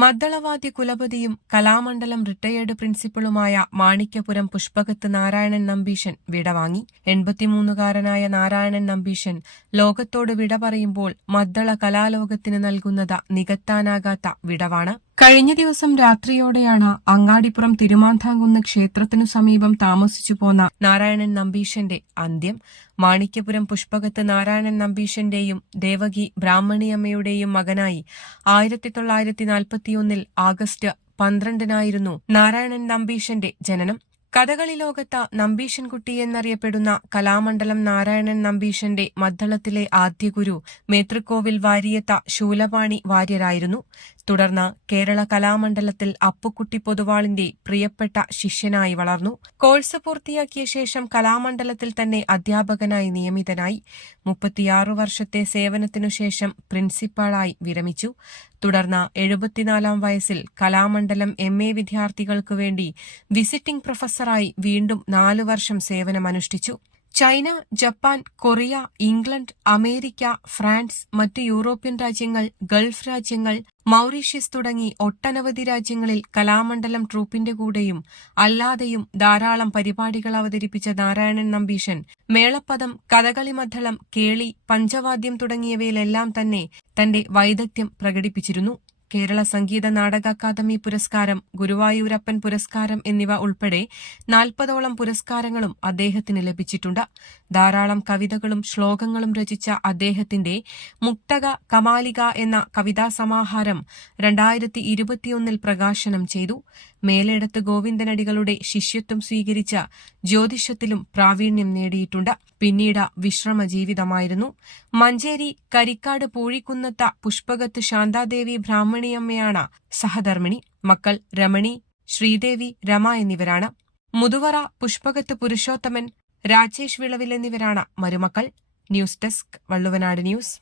മദ്ദളവാദ്യ കുലപതിയും കലാമണ്ഡലം റിട്ടയേർഡ് പ്രിൻസിപ്പളുമായ മാണിക്യപുരം പുഷ്പകത്ത് നാരായണൻ നമ്പീശൻ വിടവാങ്ങി എൺപത്തിമൂന്നുകാരനായ നാരായണൻ നമ്പീശൻ ലോകത്തോട് വിട പറയുമ്പോൾ മദ്ദള കലാലോകത്തിന് നൽകുന്നത് നികത്താനാകാത്ത വിടവാണ്. കഴിഞ്ഞ ദിവസം രാത്രിയോടെയാണ് അങ്ങാടിപ്പുറം തിരുമാന്താംകുന്ന് ക്ഷേത്രത്തിനു സമീപം താമസിച്ചു പോന്ന നാരായണൻ നമ്പീശന്റെ അന്ത്യം. മാണിക്യപുരം പുഷ്പകത്ത് നാരായണൻ നമ്പീശന്റെയും ദേവകി ബ്രാഹ്മണിയമ്മയുടെയും മകനായി ആയിരത്തി തൊള്ളായിരത്തി നാൽപ്പത്തിയൊന്നിൽ ആഗസ്റ്റ് പന്ത്രണ്ടിനായിരുന്നു നാരായണൻ നമ്പീശന്റെ ജനനം. കഥകളി ലോകത്ത് നമ്പീശൻകുട്ടി എന്നറിയപ്പെടുന്ന കലാമണ്ഡലം നാരായണൻ നമ്പീശന്റെ മദ്ദളത്തിലെ ആദ്യ ഗുരു മേത്രക്കോവിൽ വാരിയത്ത ശൂലപാണി വാര്യരായിരുന്നു. തുടർന്ന് കേരള കലാമണ്ഡലത്തിൽ അപ്പുക്കുട്ടി പൊതുവാളിന്റെ പ്രിയപ്പെട്ട ശിഷ്യനായി വളർന്നു. കോഴ്സ് പൂർത്തിയാക്കിയ ശേഷം കലാമണ്ഡലത്തിൽ തന്നെ അധ്യാപകനായി നിയമിതനായി. മുപ്പത്തിയാറു വർഷത്തെ സേവനത്തിനു ശേഷം പ്രിൻസിപ്പാളായി വിരമിച്ചു. തുടർന്ന് എഴുപത്തിനാലാം വയസ്സിൽ കലാമണ്ഡലം എം. എ. വിദ്യാർത്ഥികൾക്കു വേണ്ടി വിസിറ്റിംഗ് പ്രൊഫസറായി വീണ്ടും നാലു വർഷം സേവനമനുഷ്ഠിച്ചു. China Japan Korea England America France മറ്റ് യൂറോപ്യൻ രാജ്യങ്ങൾ ഗൾഫ് രാജ്യങ്ങൾ മൌറീഷ്യസ് തുടങ്ങി ഒട്ടനവധി രാജ്യങ്ങളിൽ കലാമണ്ഡലം ട്രൂപ്പിന്റെ കൂടെയും അല്ലാതെയും ധാരാളം പരിപാടികൾ അവതരിപ്പിച്ച നാരായണൻ നമ്പീശൻ മേളപ്പദം കഥകളി മദ്ദളം കേളി പഞ്ചവാദ്യം തുടങ്ങിയവയിലെല്ലാം തന്നെ തന്റെ വൈദഗ്ധ്യം പ്രകടിപ്പിച്ചിരുന്നു. കേരള സംഗീത നാടക അക്കാദമി പുരസ്കാരം ഗുരുവായൂരപ്പൻ പുരസ്കാരം എന്നിവ ഉൾപ്പെടെ നാൽപ്പതോളം പുരസ്കാരങ്ങളും അദ്ദേഹത്തിന് ലഭിച്ചിട്ടുണ്ട്. ധാരാളം കവിതകളും ശ്ലോകങ്ങളും രചിച്ച അദ്ദേഹത്തിന്റെ മുക്തക കമാലിക എന്ന കവിതാ സമാഹാരം രണ്ടായിരത്തി ഇരുപത്തിയൊന്നിൽ പ്രകാശനം ചെയ്തു. മേലേടത്ത് ഗോവിന്ദനടികളുടെ ശിഷ്യത്വം സ്വീകരിച്ച ജ്യോതിഷത്തിലും പ്രാവീണ്യം നേടിയിട്ടുണ്ട്. പിന്നീട് വിശ്രമ ജീവിതമായിരുന്നു മഞ്ചേരി കരിക്കാട് പൂഴിക്കുന്നത്ത പുഷ്പകത്ത് ശാന്താദേവി ബ്രാഹ്മണിയമ്മയാണ് സഹധർമ്മിണി. മക്കൾ രമണി ശ്രീദേവി രമ എന്നിവരാണ്. മുതുവറ പുഷ്പകത്ത് പുരുഷോത്തമൻ രാജേഷ് വിളവിൽ എന്നിവരാണ് മരുമക്കൾ. News desk Valluvanad news.